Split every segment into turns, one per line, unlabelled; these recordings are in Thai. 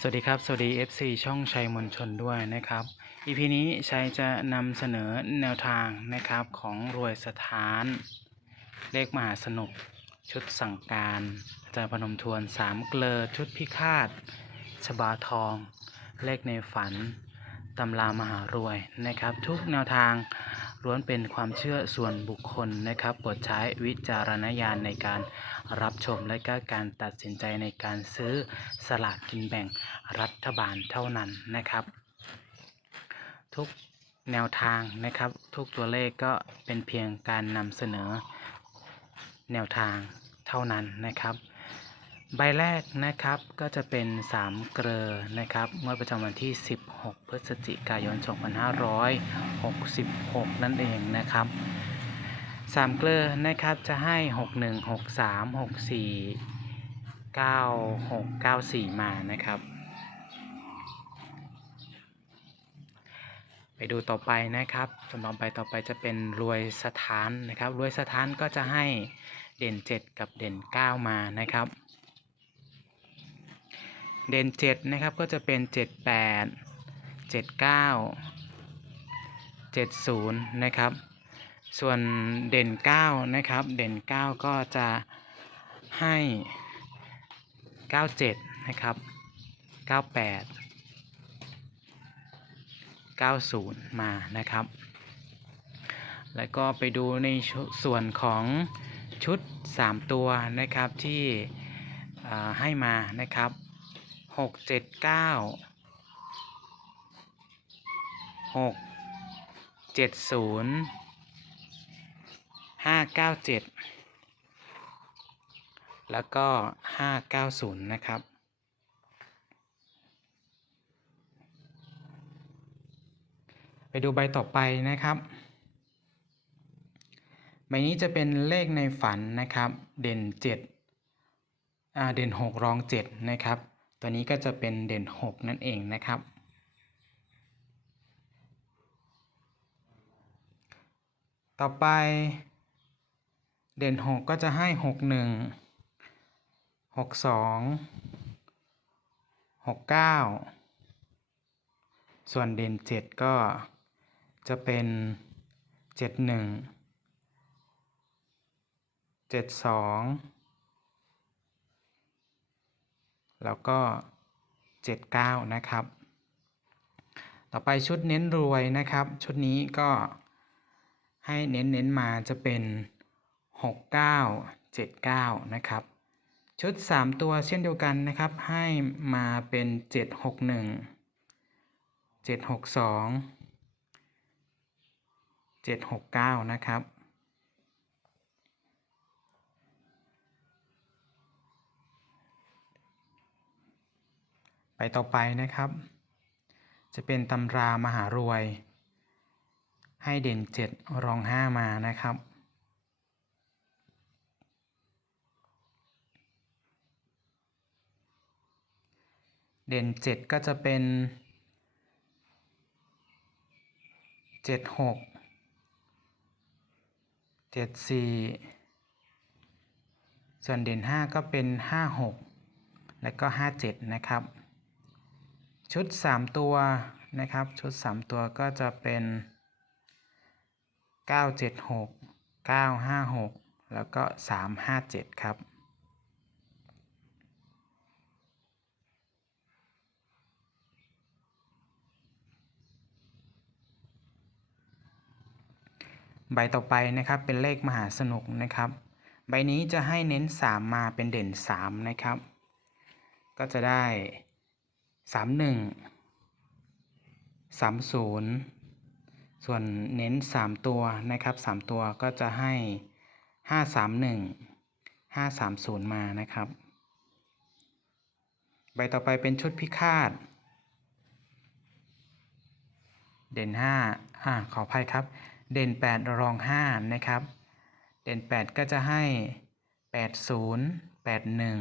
สวัสดีครับ สวัสดี FC ช่องชัยมนชนด้วยนะครับ EP นี้ชัยจะนำเสนอแนวทางนะครับของรวยสถาน เลขมหาสนุก ชุดสั่งการอาจารย์พนมทวนสามเกลอชุดพิฆาตชบาทอง เลขในฝันตำรามหารวยนะครับ ทุกแนวทาง ล้วนเป็นความเชื่อส่วนบุคคลนะครับโปรดใช้วิจารณญาณในการรับชมและก็การตัดสินใจในการซื้อสลากกินแบ่งรัฐบาลเท่านั้นนะครับ ทุกแนวทางนะครับ ทุกตัวเลขก็เป็นเพียงการนำเสนอแนวทางเท่านั้นนะครับ ใบแรกนะครับก็จะเป็น 3 เกลอนะครับเมื่อประจำวันที่ 16 พฤศจิกายน 2566 นั่นเองนะครับ3เกลอนะครับจะให้ 61 63 64 96 94 มานะครับ ไปดูต่อไปนะครับสำหรับใบต่อไปจะเป็นรวยสถานนะครับ รวยสถานก็จะให้เด่น 7 กับเด่น 9 มานะครับ เด่น7นะครับก็จะเป็น78 79 70นะครับ ส่วนเด่น9นะครับ เด่น9ก็จะให้97นะครับ98 90มานะครับ แล้วก็ไปดูในส่วนของชุด 3 ตัวนะครับที่ให้มานะครับ หกเจ็ดเก้าหกเจ็ดศูนย์ห้าเก้าเจ็ดแล้วก็ห้าเก้าศูนย์นะครับไปดูใบต่อไปนะครับ ใบนี้จะเป็นเลขในฝันนะครับ เด่นเจ็ดเด่นหกรองเจ็ดนะครับ ตัวนี้ก็จะเป็นเด่น 6 นั่นเองนะครับ ต่อไปเด่น 6 ก็จะให้ 6 1 6 2 6 9 ส่วนเด่น 7 ก็จะเป็น 7 1 7 2 แล้วก็เจ็ดเก้านะครับ ต่อไปชุดเน้นรวยนะครับ ชุดนี้ก็ให้เน้นเน้นมาจะเป็นหกเก้าเจ็ดเก้านะครับ ชุด 3 ตัวเช่นเดียวกันนะครับ ให้มาเป็นเจ็ดหกหนึ่งเจ็ดหกสองเจ็ดหกเก้านะครับ ต่อไปนะครับ จะเป็นตำรามหารวย ให้เด่นเจ็ดรองห้ามานะครับ เด่นเจ็ดก็จะเป็นเจ็ดหกเจ็ดสี่ส่วนเด่นห้าก็เป็นห้าหกและก็ห้าเจ็ดนะครับ ชุดสามตัวนะครับ ชุดสามตัวก็จะเป็นเก้าเจ็ดหกเก้าห้าหกแล้วก็สามห้าเจ็ดครับ ใบต่อไปนะครับเป็นเลขมหาสนุกนะครับ ใบนี้จะให้เน้น 3 มาเป็นเด่น 3 นะครับ ก็จะได้ สามหนึ่งสามศูนย์ส่วนเน้นสามตัวนะครับสามตัวก็จะให้ห้าสามหนึ่งห้าสามศูนย์มานะครับ ใบต่อไปเป็นชุดพิฆาต เด่นห้าอ่าขออภัยครับ เด่นแปดรองห้านะครับ เด่นแปดก็จะให้แปดศูนย์แปดหนึ่ง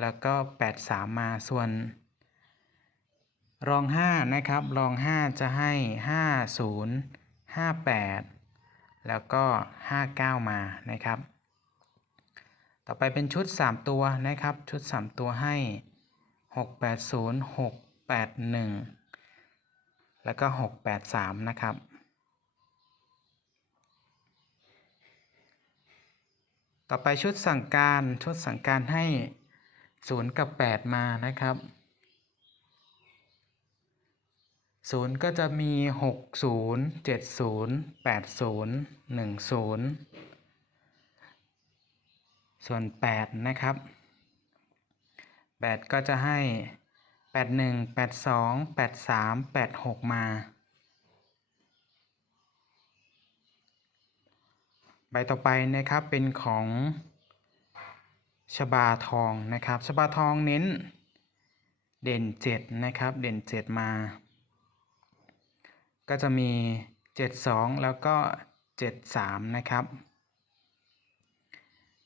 แล้วก็ 83 มาส่วน รอง 5 นะครับ รอง 5 จะให้ 50 58 แล้วก็ 59 มานะครับ ต่อไปเป็นชุด 3 ตัวนะครับ ชุด 3 ตัวให้หกแปดศูนย์หกแปดหนึ่งแล้วก็หกแปดสามนะครับต่อไปชุดสั่งการชุดสั่งการให้ ศูนย์กับแปดมานะครับศูนย์ก็จะมีหกศูนย์เจ็ดศูนย์แปดศูนย์หนึ่งศูนย์ส่วนแปดนะครับแปดก็จะให้แปดหนึ่งแปดสองแปดสามแปดหกมา ใบต่อไปนะครับเป็นของ ชบาทองนะครับชบาทองเน้นเด่น7นะครับ เด่น7มา ก็จะมี72แล้วก็73นะครับ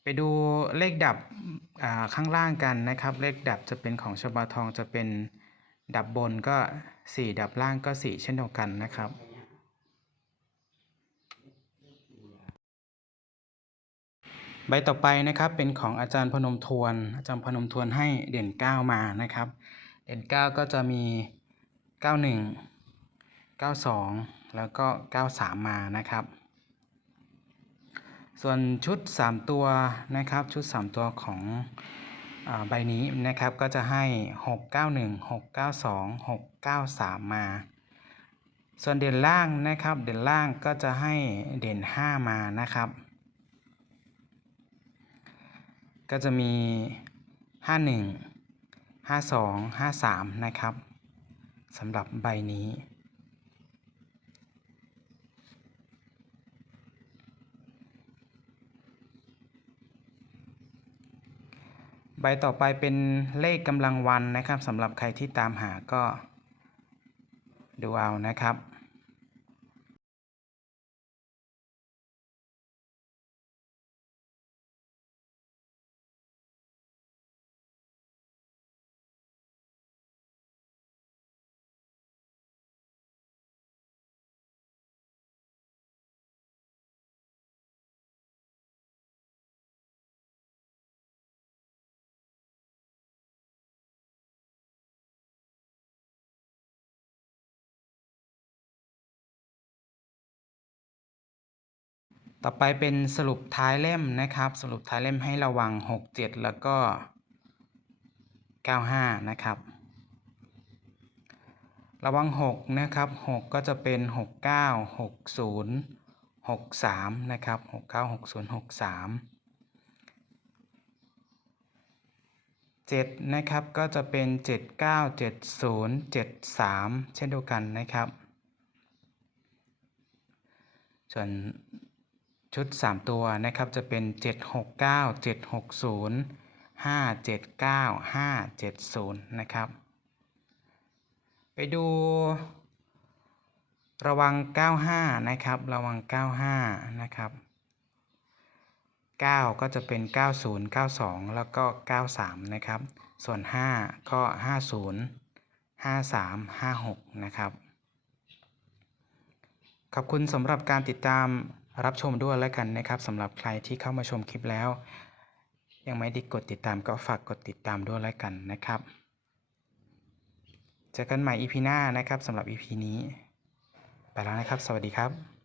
ไปดูเลขดับข้างล่างกันนะครับ เลขดับจะเป็นของชบาทองจะเป็นดับบนก็4ดับล่างก็4เช่นเดียวกันนะครับ ใบต่อไปนะครับเป็นของอาจารย์พนมทวน อาจารย์พนมทวนให้เด่น 9 มานะครับ เด่น 9 ก็จะมี 91 92 แล้วก็ 93 มานะครับ ส่วนชุด 3 ตัวนะครับชุด 3 ตัวของอใบนี้นะครับก็จะให้ 691 692 693 มา ส่วนเด่นล่างนะครับ เด่นล่างก็จะให้เด่น 5 มานะครับ ก็จะมี 51 52 53 นะครับสำหรับใบนี้ ใบต่อไปเป็นเลขกำลังวันนะครับสำหรับใครที่ตามหาก็ดูเอานะครับ ต่อไปเป็นสรุปท้ายเล่มนะครับ สรุปท้ายเล่มให้ระวัง 6 7 แล้วก็ 95 นะครับ ระวัง 6 นะครับ 6 ก็จะเป็น 69 60 63 นะครับ 69 60 63 7 นะครับ ก็จะเป็น 79 70 73 เช่นเดียวกันนะครับ ส่วน ชุด 3 ตัวนะครับจะเป็น 769 760 579 570 นะครับ ไปดู ระวัง 95 นะครับ ระวัง 95 นะครับ 9 ก็จะเป็น 90 92 แล้วก็ 93 นะครับ ส่วน 5 ก็ 50 53 56 นะครับ ขอบคุณสำหรับการติดตาม รับชมด้วยแล้วกันนะครับสำหรับใครที่เข้ามาชมคลิปแล้ว ยังไม่ได้กดติดตามก็ฝากกดติดตามด้วยแล้วกันนะครับเจอกันใหม่ EP หน้านะครับสำหรับ EP นี้ ไปแล้วนะครับ สวัสดีครับ